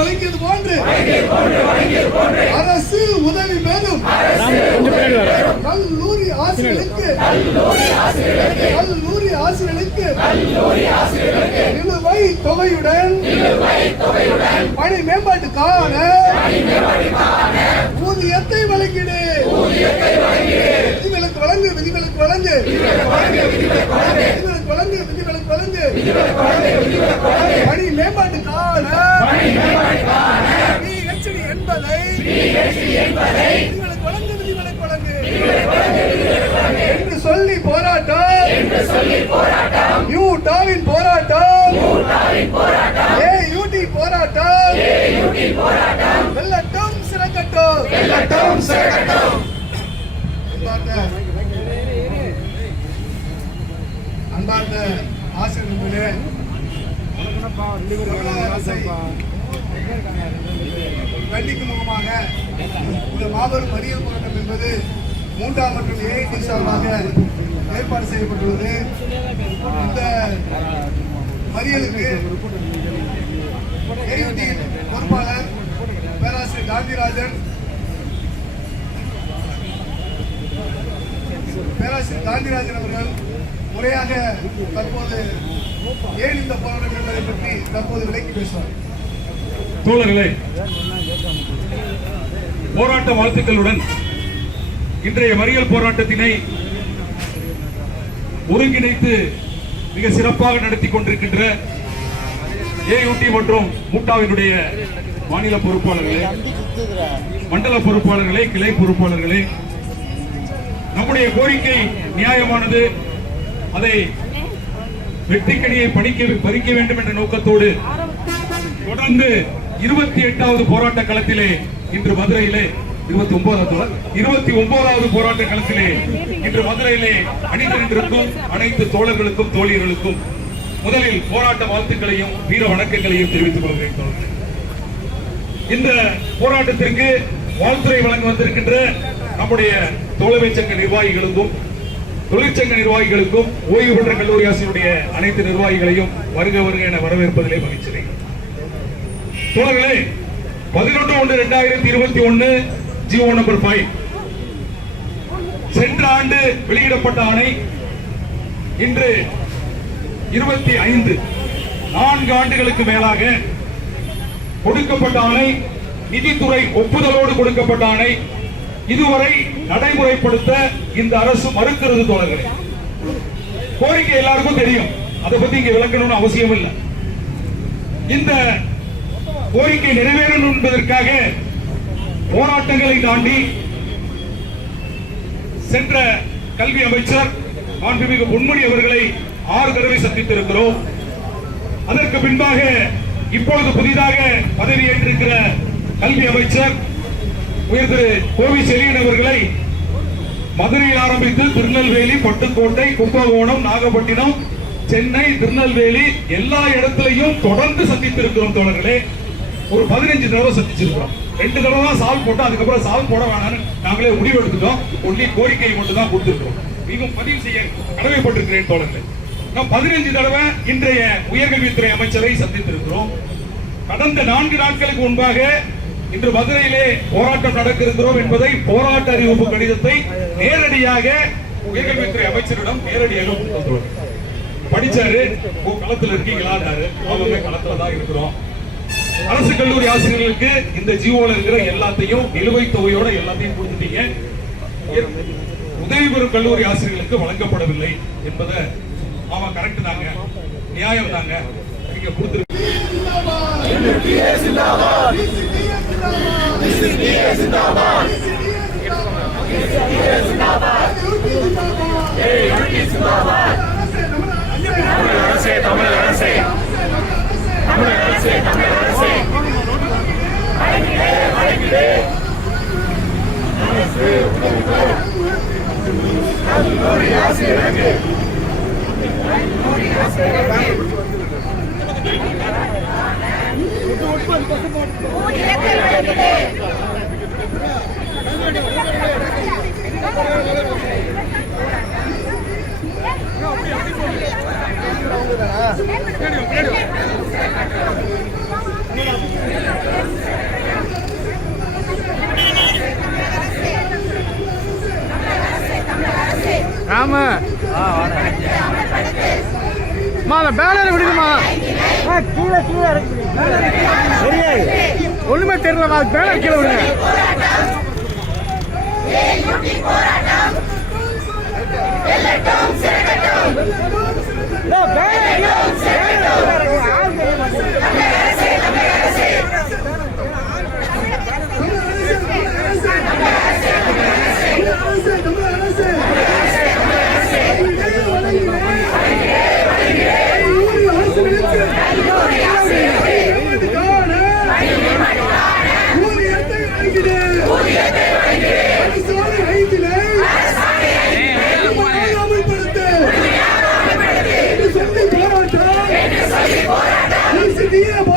வழங்கியது போன்று அரசு உதவி பெறும் கல்லூரி ஆசிரியர்களுக்கு நிலுவை தொகையுடன் பணி மேம்பாட்டுக்கான ஊதியத்தை வழங்கிடு. விதிகளுக்கு வழங்கு பணி மேம்பாட்டுக்கான என்பதை விதிகளுக்கு வழங்கு என்று சொல்லி போராட்டம் யூடாவின் போராட்டம் ஏயூடி போராட்டம் வெல்லட்டும் சிறக்கட்டும். அன்பார்ந்த ஆசிரியர்களே, கண்டிக்கும் முகமாக இந்த மாபெரும் மறியல் போராட்டம் என்பது 3ஆம் மற்றும் ஏஐடி சார்பாக ஏற்பாடு செய்யப்பட்டுள்ளது. இந்த மறியலுக்கு ஏஐடி பொறுப்பாளர் பேராசிரியர் காந்திராஜன் அவர்கள் முறையாக தற்போது ஏன் இந்த போராட்டம் என்பதை பற்றி தற்போது விளக்கி பேசுவார். தோழர்களே, போராட்ட வாழ்த்துக்களுடன் இன்றைய மறியல் போராட்டத்தினை ஒருங்கிணைத்து மிக சிறப்பாக நடத்தி கொண்டிருக்கின்ற ஏயூடி மற்றும் மூட்டாவினுடைய மாநில பொறுப்பாளர்களே, மண்டல பொறுப்பாளர்களே, கிளை பொறுப்பாளர்களே, நம்முடைய கோரிக்கை நியாயமானது. அதை வெற்றிக்கணியை பறிக்க வேண்டும் என்ற நோக்கத்தோடு தொடர்ந்து 28வது போராட்ட களத்திலே இன்று மதுரையிலே 29வது போராட்ட களத்திலே இன்று மதுரையிலே அணிந்திருக்கும் அனைத்து தோழர்களுக்கும் தோழியர்களுக்கும் முதலில் போராட்ட வாழ்த்துக்களையும் வீர வணக்கங்களையும் தெரிவித்துக் கொள்கிறேன். இந்த போராட்டத்திற்கு வாழ்த்துறை வழங்க வந்திருக்கின்ற நம்முடைய தோழமை சங்க நிர்வாகிகளுக்கும் தொழிற்சங்க நிர்வாகிகளுக்கும் ஓய்வு பெற்ற கல்லூரி ஆசிரியருடைய அனைத்து நிர்வாகிகளையும் வருக என வரவேற்பதிலே மகிழ்ச்சியை. தோழர்களே, 11/1/2021 ஜிஓ நம்பர் 5 சென்ற ஆண்டு வெளியிடப்பட்ட ஆணை இன்று 25 4 ஆண்டுகளுக்கு மேலாக கொடுக்கப்பட்ட ஆணை, நிதித்துறை ஒப்புதலோடு கொடுக்கப்பட்ட ஆணை இதுவரை நடைமுறைப்படுத்த இந்த அரசு மறுக்கிறது. தோழர்களே, கோரிக்கை எல்லாருக்கும் தெரியும், அதை பத்தி இங்க விளக்கணும்னு அவசியம் இல்லை. இந்த கோரிக்கை நிறைவேறணும் என்பதற்காக போராட்டங்களை தாண்டி சென்ற கல்வி அமைச்சர் மாண்புமிகு பொன்முடி அவர்களை 6 தடவை சந்தித்திருக்கிறோம். அதற்கு பின்பாக இப்பொழுது புதிதாக பதவியேற்றிருக்கிற கல்வி அமைச்சர் உயர் திரு கோவி செழியன் அவர்களை மதுரையில் ஆரம்பித்து திருநெல்வேலி, பட்டுக்கோட்டை, கும்பகோணம், நாகப்பட்டினம், சென்னை, திருநெல்வேலி எல்லா இடத்திலையும் தொடர்ந்து சந்தித்திருக்கிறோம். தோழர்களே, ஒரு 15 தடவை சந்திச்சிருக்கிறோம். 2 தடவை தான் சால்வ் போட்டோம். அதுக்கப்புறம் சால்வ் போட வேணாம்னு நாங்களே முடிவு எடுத்துட்டோம். ஒன்லி கோரிக்கையை மட்டும் தான் கொடுத்திருக்கிறோம். மிகவும் பதிவு செய்ய கடமைப்பட்டிருக்கிறேன். தோழர்களே, நாம் 15 தடவை இன்றைய உயர்கல்வித்துறை அமைச்சரை சந்தித்திருக்கிறோம். கடந்த 4 நாட்களுக்கு முன்பாக இன்று மதுரையிலே போராட்டம் நடக்கிறோம் என்பதை போராட்ட அறிவிப்பு கடிதத்தை நேரடியாக உயர்கல்வித்துறை அமைச்சரிடம் நேரடியாக படிச்சாரு. களத்தில் இருக்கீங்களான்னாரு. அவங்க களத்துல தான் இருக்கிறோம். அரசு கல்லூரி ஆசிரியர்களுக்கு இந்த ஜிஓல இருக்கிற எல்லாத்தையும் நிலுவைத் தொகையோட எல்லாத்தையும் கொடுத்துட்டீங்க. உதவி பெறும் கல்லூரி ஆசிரியர்களுக்கு வழங்கப்படவில்லை என்பதை ஆமா கரெக்ட் தாங்க, நியாயம் தாங்க. நீங்க கொடுத்துருக்கீங்க. ஆமா அந்த பேனர் விடுங்கம்மா. கீழே கீழே ஒண்ணுமே தெரியலமா, பேனர் கீழே விடுங்க. போராட்டம்